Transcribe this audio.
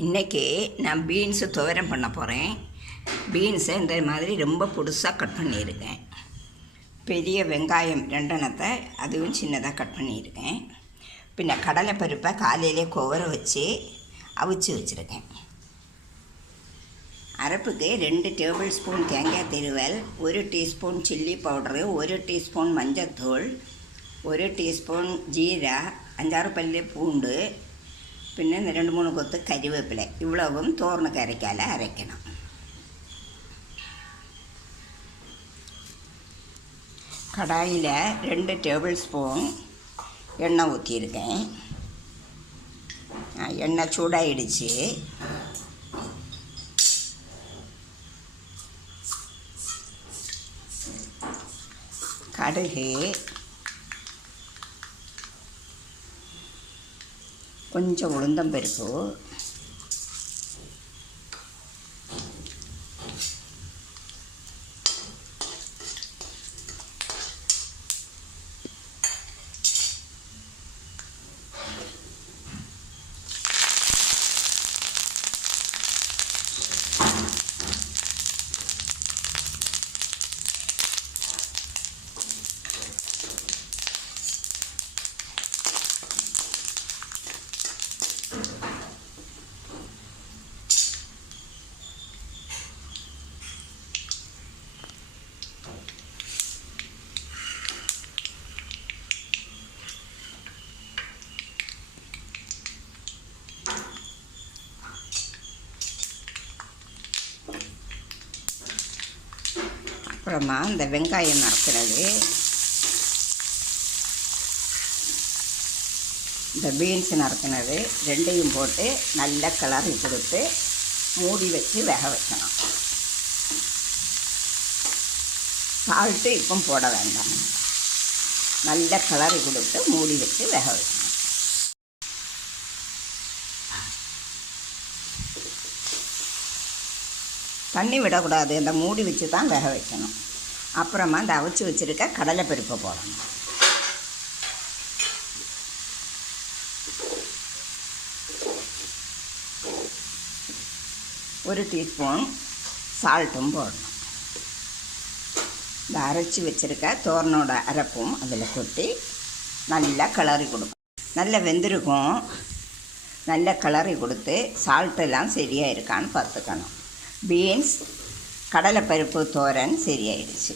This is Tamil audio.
இன்றைக்கி நான் பீன்ஸு துவரம் பண்ண போகிறேன். பீன்ஸை இந்த மாதிரி ரொம்ப பொடுசாக கட் பண்ணியிருக்கேன். பெரிய வெங்காயம் 2 அதுவும் சின்னதாக கட் பண்ணியிருக்கேன். பின்ன கடலைப்பருப்பை காலையிலே குவர வச்சு அவிச்சு வச்சுருக்கேன். அரைப்புக்கு 2 டேபிள் ஸ்பூன் தேங்காய் திருவல், 1 டீஸ்பூன் சில்லி பவுடரு, 1 டீஸ்பூன் மஞ்சத்தூள், 1 டீஸ்பூன் ஜீரா, 5-6 பல்லு பூண்டு, பின்ன இந்த 2-3 கொத்து கறிவேப்பிலை. இவ்வளவும் தோரணக்கு அரைக்கால அரைக்கணும். கடாயில் 2 டேபிள் ஸ்பூன் எண்ணெய் ஊற்றியிருக்கேன். எண்ணெய் சூடாகிடுச்சு. கடுகு, கொஞ்சம் உளுந்தம்பருப்பு, அப்புறமா இந்த வெங்காயம் நறுக்கிறது, இந்த பீன்ஸ் நறுக்கிறது ரெண்டையும் போட்டு நல்லா கிளறி கொடுத்து மூடி வச்சு வேக வைக்கணும். சால்ட்டு இப்போ போட வேண்டாம். நல்லா கிளறி கொடுத்து மூடி வச்சு வேக வைக்கணும். தண்ணி விடக்கூடாது, அந்த மூடி வச்சு தான் வேக வைக்கணும். அப்புறமா அந்த அவிச்சு வச்சுருக்க கடலைப்பருப்பை போடணும். ஒரு டீஸ்பூன் சால்ட்டும் போடணும். இந்த அரைச்சி வச்சுருக்க தோரனோட அரைப்பும் அதில் கொட்டி நல்லா கிளறி கொடுக்கும். நல்லா வெந்திருக்கும். நல்லா கிளறி கொடுத்து சால்ட்டெல்லாம் சரியாக இருக்கான்னு பார்த்துக்கணும். பீன்ஸ் கடலைப்பருப்பு தோரன் சரியாயிடுச்சு.